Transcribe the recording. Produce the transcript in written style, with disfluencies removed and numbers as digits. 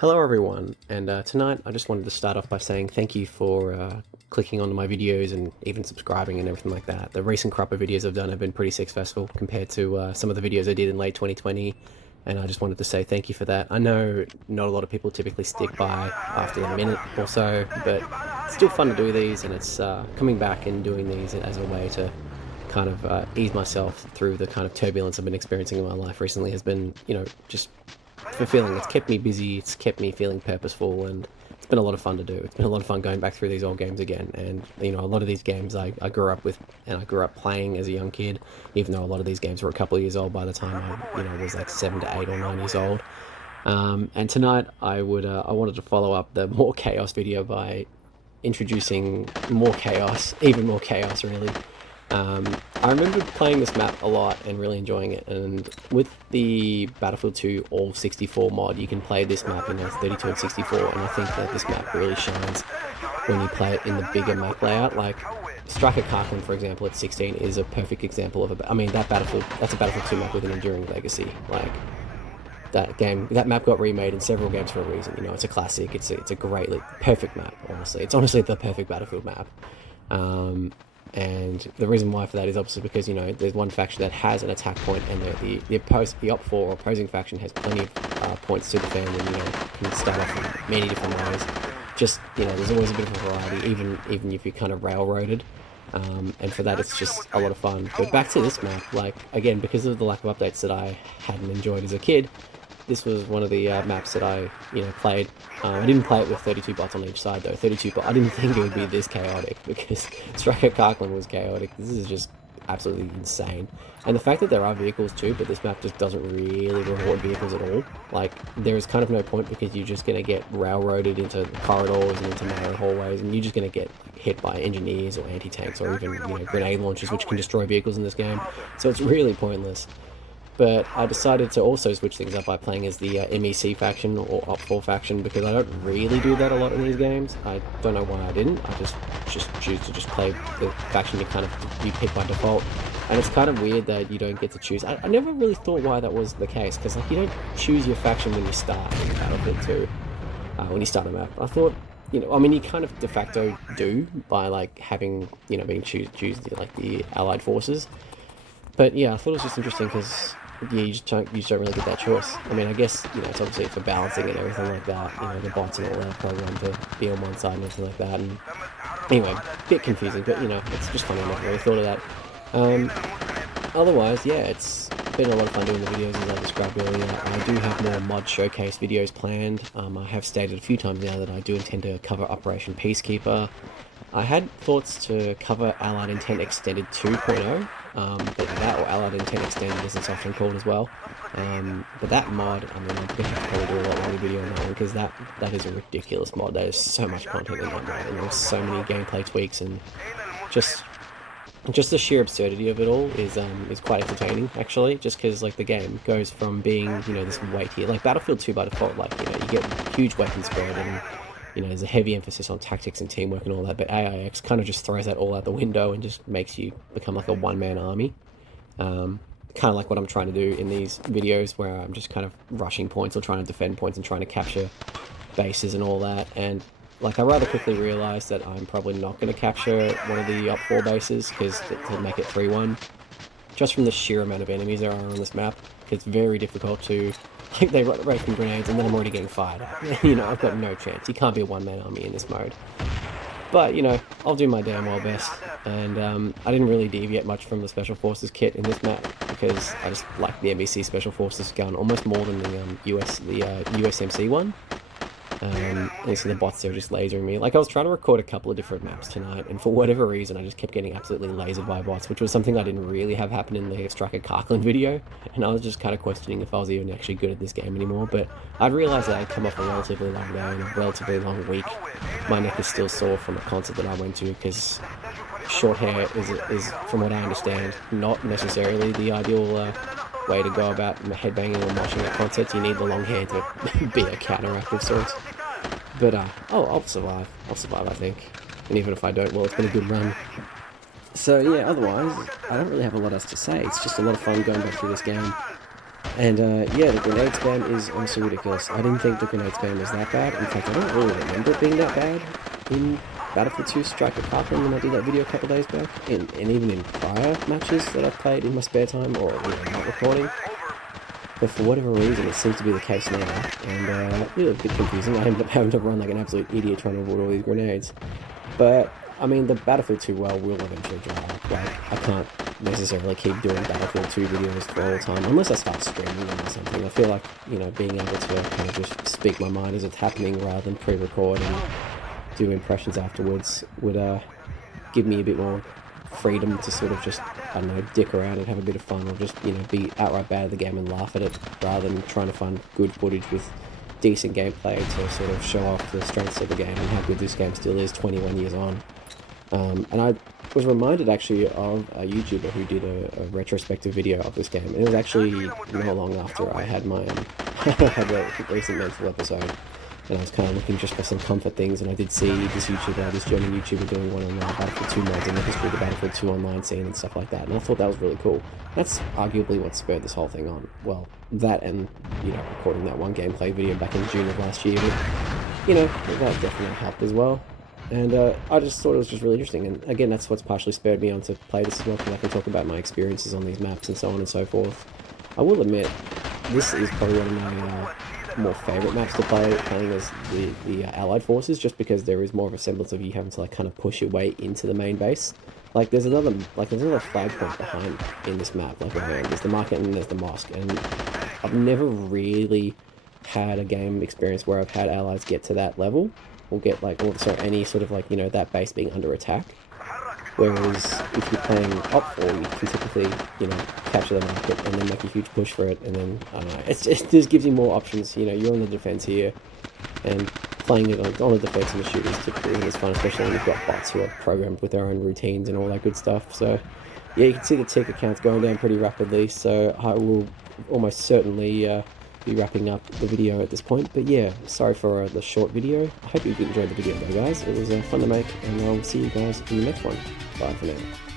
Hello everyone, and tonight I just wanted to start off by saying thank you for clicking onto my videos and even subscribing and everything like that. The recent crop of videos I've done have been pretty successful compared to some of the videos I did in late 2020, and I just wanted to say thank you for that. I know not a lot of people typically stick by after a minute or so, but it's still fun to do these, and it's coming back and doing these as a way to kind of ease myself through the kind of turbulence I've been experiencing in my life recently has been, just fulfilling. It's kept me busy, it's kept me feeling purposeful, and it's been a lot of fun to do. It's been a lot of fun going back through these old games again, and a lot of these games I grew up with and I grew up playing as a young kid, even though a lot of these games were a couple of years old by the time I was like 7 to 8 or 9 years old. And tonight I wanted to follow up the More Chaos video by introducing more chaos, even more chaos really. I remember playing this map a lot and really enjoying it, and with the Battlefield 2 All 64 mod, you can play this map in 32 and 64, and I think that this map really shines when you play it in the bigger map layout. Like, Striker Karkland, for example, at 16 is a perfect example of that's a Battlefield 2 map with an enduring legacy. Like, that map got remade in several games for a reason. It's a classic, it's a great, perfect map, honestly. It's honestly the perfect Battlefield map. And the reason why for that is obviously because, there's one faction that has an attack point, and the op 4 or opposing faction has plenty of points to defend, and, can start off in many different ways. Just, there's always a bit of a variety, even if you're kind of railroaded. And for that, it's just a lot of fun. But back to this map, like, again, because of the lack of updates that I hadn't enjoyed as a kid, this was one of the maps that I, played. I didn't play it with 32 bots on each side though. 32 bots. I didn't think it would be this chaotic because Striker Karkland was chaotic. This is just absolutely insane. And the fact that there are vehicles too, but this map just doesn't really reward vehicles at all. Like, there is kind of no point because you're just going to get railroaded into corridors and into narrow hallways, and you're just going to get hit by engineers or anti-tanks or even, grenade launchers, which can destroy vehicles in this game. So it's really pointless. But I decided to also switch things up by playing as the MEC faction or Op 4 faction, because I don't really do that a lot in these games. I don't know why I didn't. I just choose to just play the faction you pick by default. And it's kind of weird that you don't get to choose. I never really thought why that was the case, because like, you don't choose your faction when you start in Battlefield 2, when you start a map. I thought, you kind of de facto do by like having, being choose like the Allied forces. But yeah, I thought it was just interesting because you just don't really get that choice. I mean, I guess, it's obviously for balancing and everything like that, the bots and all that programmed to be on one side and everything like that. And anyway, a bit confusing, but, it's just funny. I never really thought of that. Otherwise, yeah, it's been a lot of fun doing the videos as I described earlier. I do have more mod showcase videos planned. I have stated a few times now that I do intend to cover Operation Peacekeeper. I had thoughts to cover Allied Intent Extended 2.0, but that, or Allied Intent Extended as it's often called as well. But that mod, I'm going to probably do a lot longer video on that one, because that is a ridiculous mod. There's so much content in that mod, and there's so many gameplay tweaks, and just the sheer absurdity of it all is quite entertaining, actually, just because, like, the game goes from being, this weight here, like Battlefield 2 by default, like, you get huge weapon spread, and there's a heavy emphasis on tactics and teamwork and all that, but AIX kind of just throws that all out the window and just makes you become like a one-man army. Kind of like what I'm trying to do in these videos, where I'm just kind of rushing points or trying to defend points and trying to capture bases and all that. And like, I rather quickly realized that I'm probably not going to capture one of the Op 4 bases, because to make it 3-1, just from the sheer amount of enemies there are on this map, it's very difficult to, like, they race from grenades and then I'm already getting fired at. I've got no chance. You can't be a one-man army in this mode. But, I'll do my damn well best. And I didn't really deviate much from the Special Forces kit in this map, because I just like the MEC Special Forces gun almost more than the USMC one. And so the bots are just lasering me. Like, I was trying to record a couple of different maps tonight, and for whatever reason, I just kept getting absolutely lasered by bots, which was something I didn't really have happen in the Striker Karkland video, and I was just kind of questioning if I was even actually good at this game anymore. But I'd realised that I'd come off a relatively long day and a relatively long week. My neck is still sore from a concert that I went to, because short hair is, from what I understand, not necessarily the ideal way to go about headbanging or moshing at concerts. You need the long hair to be a counteract of sorts. But, I'll survive. I'll survive, I think. And even if I don't, well, it's been a good run. So, yeah, otherwise, I don't really have a lot else to say. It's just a lot of fun going back through this game. And yeah, the grenade spam is honestly ridiculous. I didn't think the grenade spam was that bad. In fact, I don't really remember it being that bad in Battlefield 2 Striker Cartman when I did that video a couple days back, and even in prior matches that I've played in my spare time or not recording. But for whatever reason, it seems to be the case now, and a bit confusing. I ended up having to run like an absolute idiot trying to avoid all these grenades. But I mean, the Battlefield 2 well will eventually dry up. Like, I can't necessarily keep doing Battlefield 2 videos for all the time unless I start streaming them or something. I feel like, you know, being able to kind of just speak my mind as it's happening rather than pre-record and do impressions afterwards would give me a bit more freedom to sort of just, I don't know, dick around and have a bit of fun, or just, you know, be outright bad at the game and laugh at it rather than trying to find good footage with decent gameplay to sort of show off the strengths of the game and how good this game still is 21 years on. And I was reminded actually of a YouTuber who did a retrospective video of this game, and it was actually not long after I had my had a recent mental episode, and I was kind of looking just for some comfort things, and I did see this German YouTuber doing one on Battlefield 2 mods and the history of the Battlefield 2 online scene and stuff like that, and I thought that was really cool. That's arguably what spurred this whole thing on. Well, that and, you know, recording that one gameplay video back in June of last year, but, you know, that definitely helped as well. And I just thought it was just really interesting, and again, that's what's partially spurred me on to play this as well, because I can talk about my experiences on these maps and so on and so forth. I will admit, this is probably one of my more favourite maps to play, playing as the Allied forces, just because there is more of a semblance of you having to like kind of push your way into the main base. Like there's another flag point behind in this map, like around. There's the market and there's the mosque, and I've never really had a game experience where I've had allies get to that level, or get like, or sorry, any sort of like, you know, that base being under attack. Whereas if you're playing up 4, you can typically, you know, capture the market and then make a huge push for it, and then, I don't know, it just gives you more options. You know, you're on the defense here, and playing it on the defense and the shooters typically is fun, especially when you've got bots who are programmed with their own routines and all that good stuff. So, yeah, you can see the tick counts going down pretty rapidly, so I will almost certainly be wrapping up the video at this point. But yeah, sorry for the short video. I hope you enjoyed the video though, guys. It was fun to make, and I'll see you guys in the next one. Bye for now.